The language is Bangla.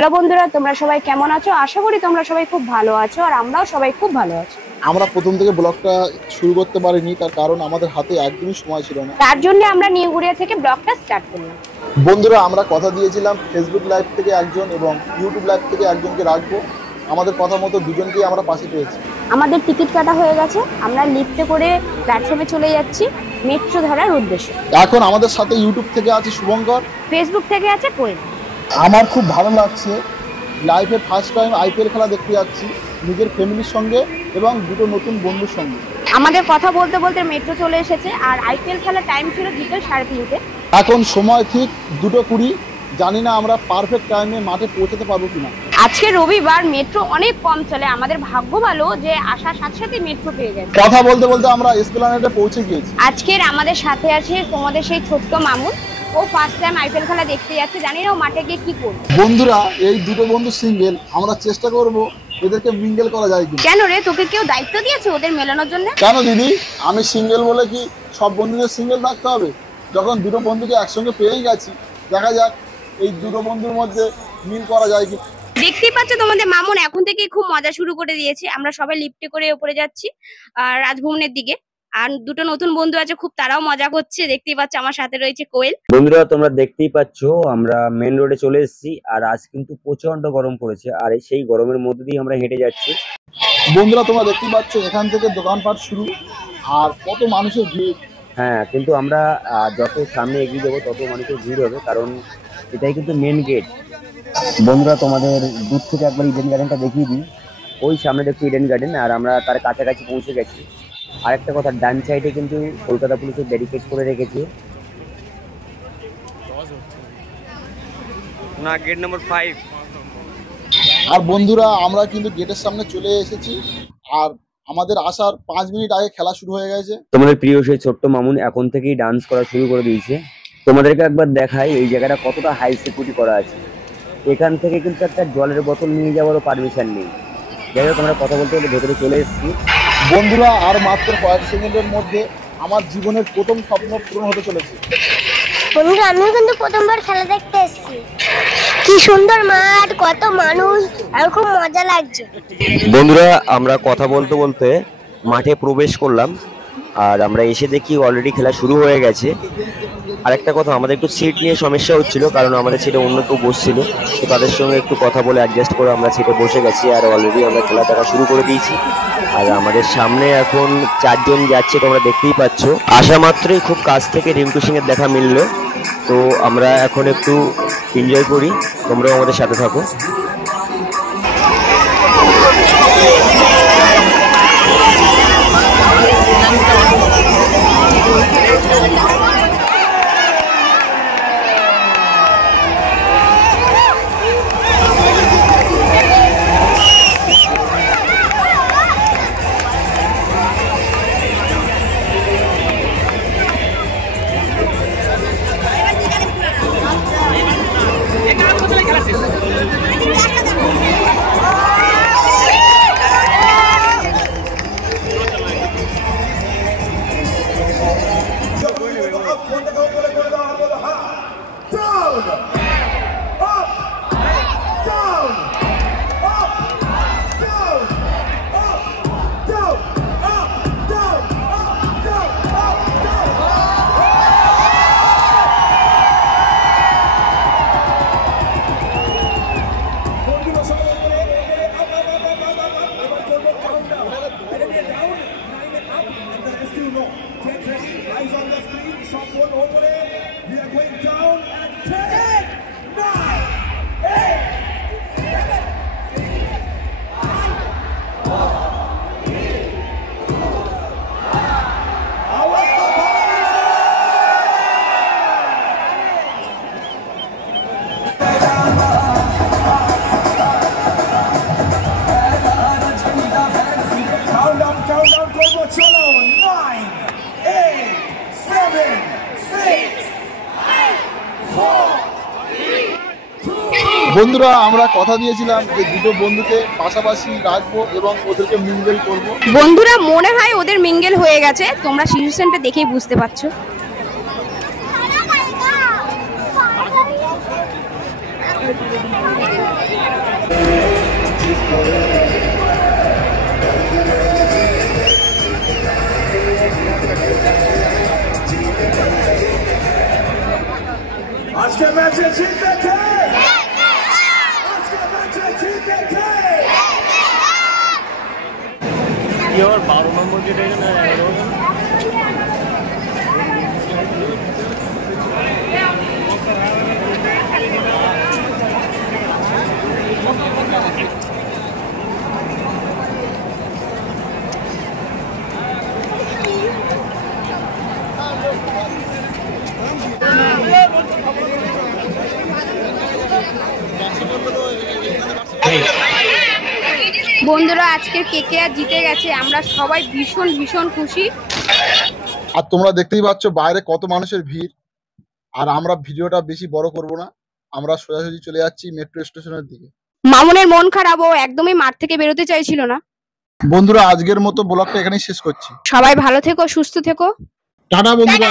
হ্যালো বন্ধুরা, তোমরা সবাই কেমন আছো? আশা করি তোমরা সবাই খুব ভালো আছো, আর আমরাও সবাই খুব ভালো আছি। আমরা প্রথম থেকে ব্লগটা শুরু করতে পারিনি, তার কারণ আমাদের হাতে একদমই সময় ছিল না। তার জন্য আমরা নিউ গড়িয়া থেকে ব্লগটা স্টার্ট করলাম। বন্ধুরা, আমরা কথা দিয়েছিলাম ফেসবুক লাইভ থেকে একজন এবং ইউটিউব লাইভ থেকে একজনকে রাখবো। আমাদের কথা মতো দুজনকেই আমরা পাশে পেয়েছি। আমাদের টিকিট কাটা হয়ে গেছে, আমরা লিফটে করে প্ল্যাটফর্মে চলে যাচ্ছি মেট্রো ধরার উদ্দেশ্যে। এখন আমাদের সাথে ইউটিউব থেকে আছে শুভঙ্কর, ফেসবুক থেকে আছে কোয়েল। আমার খুব ভালো লাগছে, লাইফে ফার্স্ট টাইম আইপিএল খেলা দেখতে যাচ্ছি নিজের ফ্যামিলির সঙ্গে এবং দুটো নতুন বন্ধুর সঙ্গে। আমাদের কথা বলতে বলতে মেট্রো চলে এসেছে, আর আইপিএল খেলার টাইম ছিল বিকেল 3:30। এখন সময় ঠিক 2:20। জানি না আমরা পারফেক্ট টাইমে মাঠে পৌঁছাতে পারবো কিনা। আজকে রবিবার, মেট্রো অনেক কম চলে। আমাদের ভাগ্য ভালো যে আসার সাথে সাথে মেট্রো পেয়ে গেছে। কথা বলতে বলতে আমরা এসপ্ল্যানেডে পৌঁছে গিয়েছি। আজকের আমাদের সাথে আছে তোমাদের সেই ছোট্ট মামুন। ও ফার্স্ট টাইম আইপিএল খেলা দেখতে যাচ্ছে, জানি না ও মাঠে গিয়ে কি করবে। বন্ধুরা, এই দুটো বন্ধু সিঙ্গেল, আমরা চেষ্টা করব এদেরকে মিঙ্গেল করা যায় কিনা। কেন রে, তোকে কেউ দায়িত্ব দিয়েছে ওদের মেলানোর জন্য? কেন দিদি, আমি সিঙ্গেল বলে কি সব বন্ধুদের সিঙ্গেল থাকতে হবে? যখন দুটো বন্ধুকে একসঙ্গে পেয়েই গেছি, দেখা যাক এই দুটো বন্ধুর মধ্যে মিল করা যায় কি। দেখতেই পাচ্ছ তোমাদের মামুন এখন থেকে খুব মজা শুরু করে দিয়েছে। আমরা সবাই লিফটে করে উপরে যাচ্ছি আর রাজভবনের দিকে। আর দুটো নতুন বন্ধু আছে, খুব তারাও মজা করছে। দেখতেই পাচ্ছ আমার সাথে রয়েছে কোয়েল। বন্ধুরা, তোমরা দেখতেই পাচ্ছ আমরা মেন রোডে চলে এসেছি, আর আজ কিন্তু প্রচন্ড গরম পড়েছে, আর সেই গরমের মধ্যে দিয়ে আমরা হেঁটে যাচ্ছি। বন্ধুরা, তোমরা দেখতেই পাচ্ছ এখান থেকে দোকানপাট শুরু, আর কত মানুষের ভিড়। হ্যাঁ, কিন্তু আমরা যত সামনে এগিয়ে যাবো তত মানুষের ভিড় হবে, কারণ এটাই কিন্তু মেন গেট। বন্ধুরা, তোমাদের দূর থেকে একবার ইডেন গার্ডেনটা দেখিয়ে দিই। ওই সামনে দেখছি ইডেন গার্ডেন, আর আমরা তার কাছাকাছি পৌঁছে গেছি। আরেকটা কথা, ডান সাইডে কিন্তু কলকাতা পুলিশের ব্যারিকেড করে রেখেছে। না, গেট নাম্বার 5। আর বন্ধুরা, আমরা কিন্তু গেটের সামনে চলে এসেছি, আর আমাদের আসার 5 মিনিট আগে খেলা শুরু হয়ে গেছে। তোমাদের প্রিয় সেই ছোট্ট মামুন এখন থেকেই ডান্স করা শুরু করে দিয়েছে। তোমাদেরকে একবার দেখাই এই জায়গাটা কতটা হাই সিকিউরিটি করা আছে। এখান থেকে কিন্তু একটা জলের বোতল নিয়ে যাওয়ারও পারমিশন নেই। যাই হোক, আমরা কথা বলতে বলতে ভেতরে চলে এসেছি। বন্ধুরা, আর মাত্র কয়েক সেকেন্ডের মধ্যে আমার জীবনের প্রথম স্বপ্ন পূরণ হতে চলেছে। বন্ধুরা, আমিও কিন্তু প্রথমবার খেলা দেখতে এসেছি। কি সুন্দর মাঠ, কত মানুষ, আর খুব মজা লাগছে। বন্ধুরা, আমরা কথা বলতে বলতে মাঠে প্রবেশ করলাম, আর আমরা এসে দেখি অলরেডি খেলা শুরু হয়ে গেছে। আরেকটা কথা, আমাদের একটু সিট নিয়ে সমস্যা হচ্ছিল, কারণ আমাদের সিটে অন্য কেউ বসছিল। তো তাদের সঙ্গে একটু কথা বলে অ্যাডজাস্ট করে আমরা সিটে বসে গেছি, আর অলরেডি আমরা খেলা দেখা শুরু করে দিয়েছি। আর আমাদের সামনে এখন 4 জন যাচ্ছে, তোমরা দেখতেই পাচ্ছ। আসা মাত্রই খুব কাছ থেকে রিঙ্কু সিং এর দেখা মিললো। তো আমরা এখন একটু এনজয় করি, তোমরাও আমাদের সাথে থাকো। বন্ধুরা, আমরা কথা দিয়েছিলাম যে দুটো বন্ধুকে পাশাপাশি রাখবো এবং ওদেরকে মিঙ্গেল করব। বন্ধুরা, মনে হয় ওদের মিঙ্গেল হয়ে গেছে। তোমরা সিচুয়েশনটা দেখেই বুঝতে পারছো। আজকে ম্যাচে জিতবে কে? আজকে ম্যাচে জিতবে কে? কি আর 12 নম্বর কে দেখেন না 11 বন্ধুরা আজকে কেকেআর জিতে গেছে, আমরা সবাই ভীষণ ভীষণ খুশি। আর তোমরা দেখতেই পাচ্ছ বাইরে কত মানুষের ভিড়। আর আমরা ভিডিওটা বেশি বড় করব না, আমরা সোজাসুজি চলে যাচ্ছি মেট্রো স্টেশনের দিকে। মামুনের মন খারাপ, ও একদমই মাঠ থেকে বেরোতে চাইছিল না। বন্ধুরা আজকের মতো ব্লগটা এখানেই শেষ করছি। সবাই ভালো থেকো, সুস্থ থেকো। টাটা বন্ধুরা।